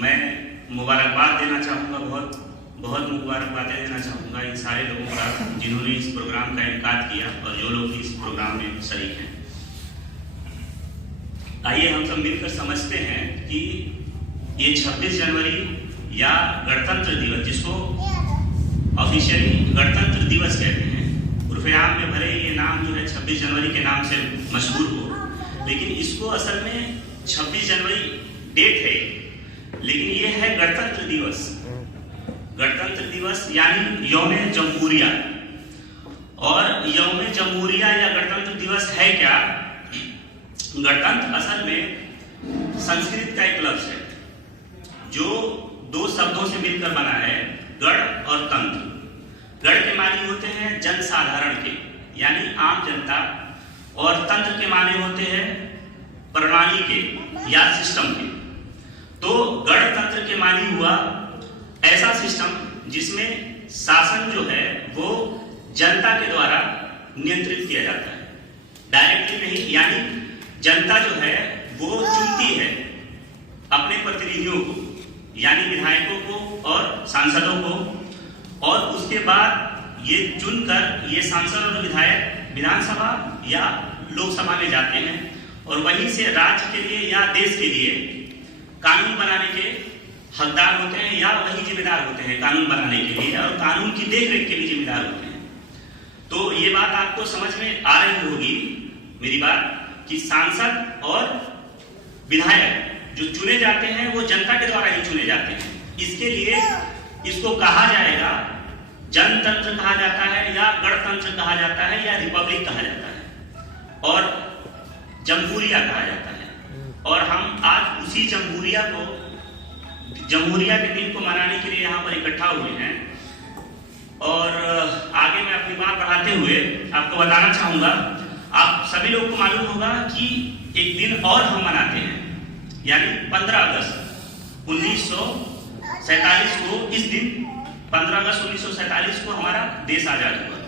मैं मुबारकबाद देना चाहूँगा, बहुत मुबारकबादें देना चाहूँगा इन सारे लोगों का जिन्होंने इस प्रोग्राम का इनकाद किया और जो लोग इस प्रोग्राम में शरीक हैं। आइए हम सब मिलकर समझते हैं कि ये 26 जनवरी या गणतंत्र दिवस, जिसको ऑफिशियली गणतंत्र दिवस कहते हैं, उर्फे आम में भले ये नाम जो है 26 जनवरी के नाम से मशहूर हो, लेकिन इसको असल में 26 जनवरी डेट है, लेकिन ये है गणतंत्र दिवस। गणतंत्र दिवस यानी यौम जमहूरिया। और यौम जमहूरिया या गणतंत्र दिवस है क्या? गणतंत्र असल में संस्कृत का एक लफ्ज है जो दो शब्दों से मिलकर बना है, गण और तंत्र। गण के मानी होते हैं जनसाधारण के, यानी आम जनता, और तंत्र के माने होते हैं प्रणाली के या सिस्टम के। तो गणतंत्र के मानी हुआ ऐसा सिस्टम जिसमें शासन जो है वो जनता के द्वारा नियंत्रित किया जाता है, डायरेक्टली नहीं, यानी जनता जो है वो चुनती है अपने प्रतिनिधियों को, यानी विधायकों को और सांसदों को, और उसके बाद ये चुनकर ये सांसद और विधायक विधानसभा या लोकसभा में जाते हैं और वहीं से राज्य के लिए या देश के लिए कानून बनाने के हकदार होते हैं या वही जिम्मेदार होते हैं कानून बनाने के लिए और कानून की देखरेख के लिए जिम्मेदार होते हैं। तो ये बात आपको समझ में आ रही होगी मेरी बात, कि सांसद और विधायक जो चुने जाते हैं वो जनता के द्वारा ही चुने जाते हैं। इसके लिए इसको कहा जाएगा जनतंत्र कहा जाता है या गणतंत्र कहा जाता है या रिपब्लिक कहा जाता है और जमहूरिया कहा जाता है। और हम आज उसी जमहूरिया के दिन को मनाने के लिए यहाँ पर इकट्ठा हुए हैं। और आगे मैं अपनी बात बढ़ाते हुए आपको बताना चाहूंगा, आप सभी लोगों को मालूम होगा कि एक दिन और हम मनाते हैं, यानी 15 अगस्त 1947 को। इस दिन 15 अगस्त 1947 को हमारा देश आजाद हुआ।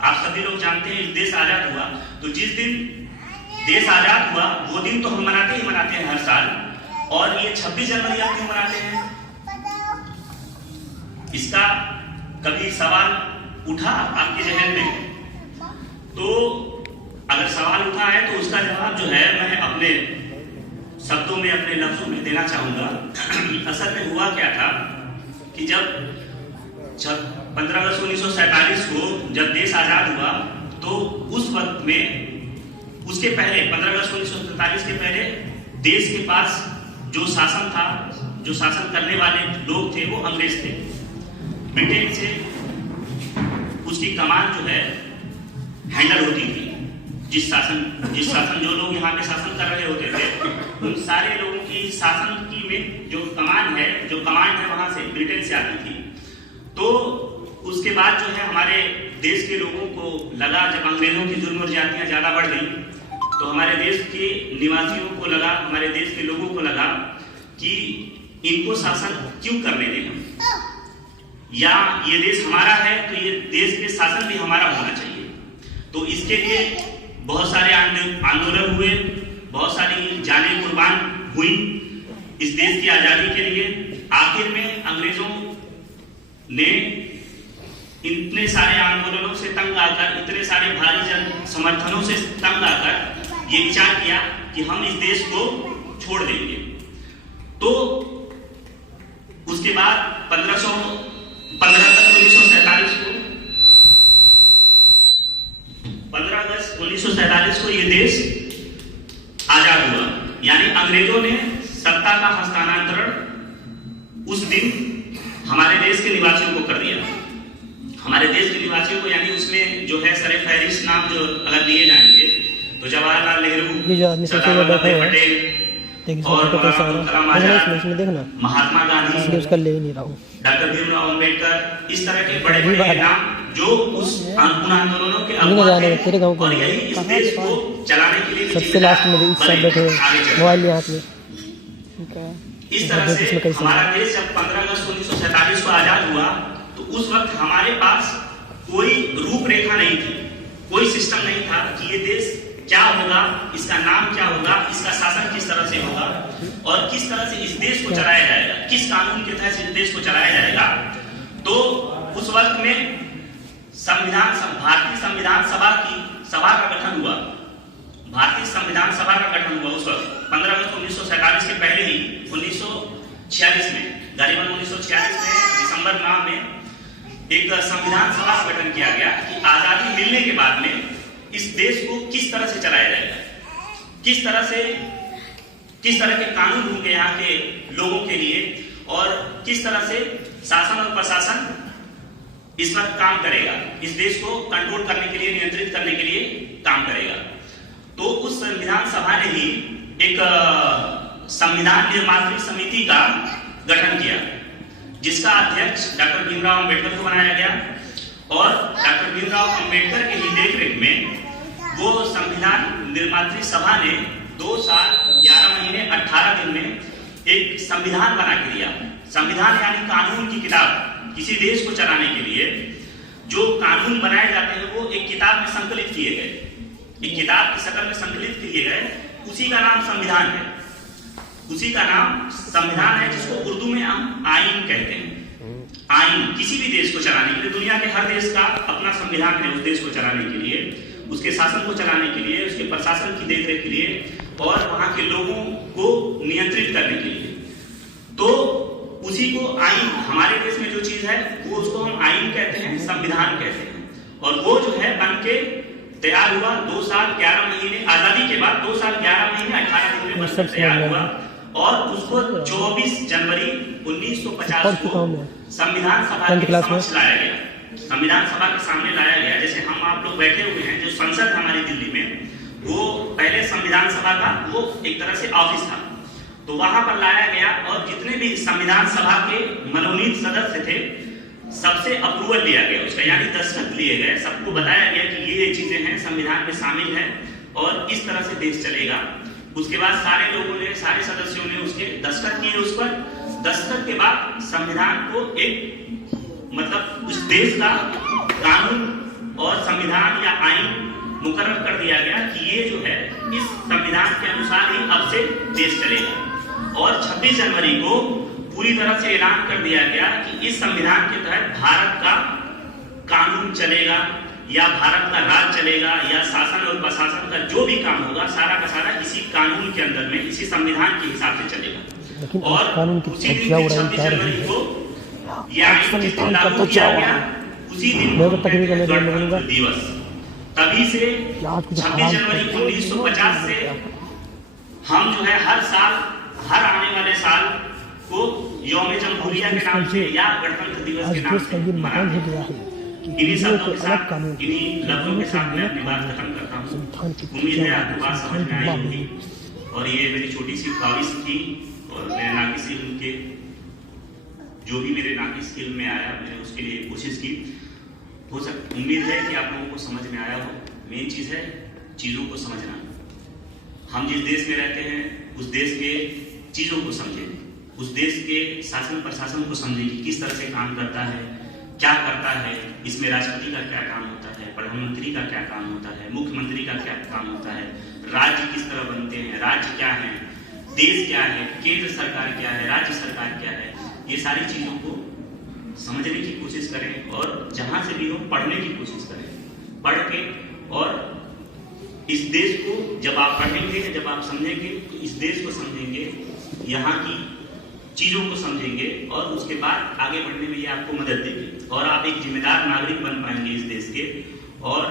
आप सभी लोग जानते हैं इस देश आजाद हुआ, तो जिस दिन देश आजाद हुआ वो दिन तो हम मनाते हैं हर साल। और ये 26 जनवरी आप क्यों मनाते हैं? इसका कभी सवाल उठा आपके जहन में? तो अगर सवाल उठा है तो उसका जवाब जो है मैं अपने शब्दों में, अपने लफ्जों में देना चाहूंगा। असल में हुआ क्या था कि जब 15 अगस्त 1947 को जब देश आजाद हुआ, तो उस वक्त में उसके पहले 15 अगस्त 1947 के पहले देश के पास जो शासन था, जो शासन करने वाले लोग थे वो अंग्रेज थे। ब्रिटेन से उसकी कमान जो है हैंडल होती थी। जिस शासन जो लोग यहाँ पे शासन कर रहे होते थे, उन सारे लोगों की शासन की में जो कमान है वहां से ब्रिटेन से आती थी। तो उसके बाद जो है हमारे देश के लोगों को लगा, जब अंग्रेजों की जुल्म और ज्यादतियां ज्यादा बढ़ गई, तो हमारे देश के निवासियों को लगा, हमारे देश के लोगों को लगा कि इनको शासन क्यों करने दें हम, या ये देश हमारा है तो ये देश के शासन भी हमारा होना चाहिए। तो इसके लिए बहुत सारे आंदोलन हुए, बहुत सारी जानें कुर्बान हुई इस देश की आजादी के लिए। आखिर में अंग्रेजों ने इतने सारे आंदोलनों से तंग आकर, इतने सारे भारी जन समर्थनों से तंग आकर ये विचार किया कि हम इस देश को छोड़ देंगे। तो उसके बाद 15 अगस्त 1947 को ये देश आजाद हुआ, यानी अंग्रेजों ने सत्ता का हस्तांतरण उस दिन हमारे देश के निवासियों को कर दिया। हमारे देश के निवासियों को, यानी उसमें जो है सरे फहरिस्त नाम जो अगर दिए जाएंगे तो जवाहरलाल नेहरू, सरदार वल्लभ भाई पटेल और देखना महात्मा गांधी, उसका ले नहीं रहा हूँ, डॉक्टर भीमराव अम्बेडकर, इस तरह के बड़े बड़े नाम जो उस आंदोलनों के अगुवा थे और यही इस देश को चलाने के लिए सबसे लास्ट में सब बैठे मोबाइल हाथ में। इस तरह से हमारा देश जब 15 अगस्त 1947 को आजाद हुआ, तो उस वक्त हमारे पास कोई रूपरेखा नहीं थी, कोई सिस्टम नहीं था कि ये देश क्या होगा, इसका नाम क्या होगा, इसका शासन किस तरह से होगा और किस तरह से इस देश को चलाया जाएगा, किस कानून के तहत इस देश को चलाया जाएगा। तो उस वक्त में भारतीय संविधान सभा का गठन हुआ। भारतीय संविधान सभा का गठन हुआ उस वक्त 15 अगस्त 1947 के पहले ही 1946 में, करीबन 1946 में दिसंबर माह में एक संविधान सभा का गठन किया गया कि आजादी मिलने के बाद में इस देश को किस तरह से चलाया जाएगा, किस तरह के कानून होंगे यहाँ के लोगों के लिए और किस तरह से शासन और प्रशासन इस पर काम करेगा, इस देश को कंट्रोल करने के लिए, नियंत्रित करने के लिए काम करेगा। तो उस संविधान सभा ने ही एक संविधान निर्मात्री समिति का गठन किया, जिसका अध्यक्ष डॉक्टर भीमराव अंबेडकर को बनाया गया और डॉक्टर भीमराव अंबेडकर के ही देखरेख में वो संविधान निर्मात्री सभा ने 2 साल 11 महीने 18 दिन में एक संविधान बना के दिया। संविधान यानी कानून की किताब। किसी देश को चलाने के लिए जो कानून बनाए जाते हैं वो एक किताब में संकलित किए गए, एक किताब की शक्ल में संकलित किए गए, उसी का नाम संविधान है। उसी का नाम संविधान है, जिसको उर्दू में हम आईन कहते हैं। आईन किसी भी देश को चलाने के लिए, दुनिया के हर देश का अपना संविधान है उस देश को चलाने के लिए, उसके शासन को चलाने के लिए, उसके प्रशासन की देखरेख के लिए और वहां के लोगों को नियंत्रित करने के लिए। तो उसी को आईन, हमारे देश में जो चीज है वो उसको हम आईन कहते हैं, संविधान कहते हैं। और वो जो है बन के तैयार हुआ 2 साल 11 महीने, आजादी के बाद 2 साल 11 महीने 18 दिन में बनकर तैयार हुआ और उसको 24 जनवरी 1950 को संविधान सभा के समक्ष लाया गया, संविधान सभा के सामने लाया गया। जैसे हम आप लोग बैठे हुए हैं, जो संसद हमारी दिल्ली में, वो पहले संविधान सभा का वो एक तरह से ऑफिस था, तो वहां पर लाया गया और जितने भी संविधान सभा के मनोनीत सदस्य थे सबसे अप्रूवल लिया गया उसका, यानी दस्तखत लिए गए, सबको बताया गया कि ये चीजें हैं संविधान में शामिल है और इस तरह से देश चलेगा। उसके बाद सारे लोगों ने, सारे सदस्यों ने उसके दस्तखत किए उस पर। दस्तखत के बाद संविधान को एक मतलब उस देश का कानून और संविधान या आईन मुकर्रर कर दिया गया कि ये जो है इस संविधान के अनुसार ही अब से देश चलेगा। और 26 जनवरी को पूरी तरह से ऐलान कर दिया गया कि इस संविधान के तहत भारत का कानून चलेगा या भारत का राज चलेगा या शासन और प्रशासन का जो भी काम होगा सारा का सारा इसी कानून के अंदर में, इसी संविधान के हिसाब से चलेगा। और उसी दिन 26 जनवरी को ये आईन किस दिन लागू किया गया, उसी दिन गणतंत्र दिवस। तभी से 26 जनवरी 1950 से हम जो है हर साल, हर आने वाले साल को यौम जमहूरिया के नाम से या गणतंत्र दिवस के नाम से मनाते हैं। इन्हीं शब्दों के साथ, इन्हीं लफ्जों के साथ मैं अपनी बात खत्म करता हूँ। उम्मीद है आपको बात समझ में आई होगी। और ये मेरी छोटी सी काविश थी और मेरे नाकिस इल्म के, जो भी मेरे नाकिस इल्म में आया मैंने उसके लिए कोशिश की। हो सकता, उम्मीद है कि आप लोगों को समझ में आया हो। मेन चीज है चीजों को समझना। हम जिस देश में रहते हैं उस देश के चीजों को समझें, उस देश के शासन प्रशासन को समझें कि किस तरह से काम करता है, क्या करता है, इसमें राष्ट्रपति का क्या काम होता है, प्रधानमंत्री का क्या काम होता है, मुख्यमंत्री का क्या काम होता है, राज्य किस तरह बनते हैं, राज्य क्या है, देश क्या है, केंद्र सरकार क्या है, राज्य सरकार क्या है, ये सारी चीजों को समझने की कोशिश करें और जहां से भी हो पढ़ने की कोशिश करें। पढ़ के और इस देश को जब आप पढ़ेंगे, जब आप समझेंगे तो इस देश को समझेंगे, यहाँ की चीजों को समझेंगे और उसके बाद आगे बढ़ने में ये आपको मदद देगी और आप एक जिम्मेदार नागरिक बन पाएंगे इस देश के। और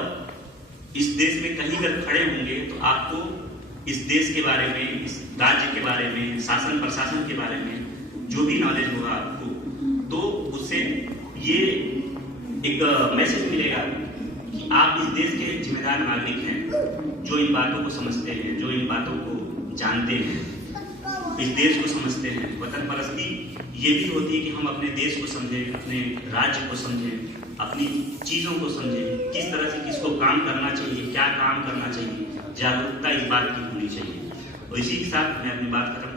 इस देश में कहीं अगर खड़े होंगे तो आपको इस देश के बारे में, इस राज्य के बारे में, शासन प्रशासन के बारे में जो भी नॉलेज होगा आपको, तो उससे ये एक मैसेज मिलेगा कि आप इस देश के जिम्मेदार नागरिक हैं, जो इन बातों को समझते हैं, जो इन बातों को जानते हैं, इस देश को समझते हैं। वतन परस्ती ये भी होती है कि हम अपने देश को समझें, अपने राज्य को समझें, अपनी चीजों को समझें, किस तरह से किसको काम करना चाहिए, क्या काम करना चाहिए, जागरूकता इस बात की होनी चाहिए। और इसी के साथ मैं अपनी बात खत्म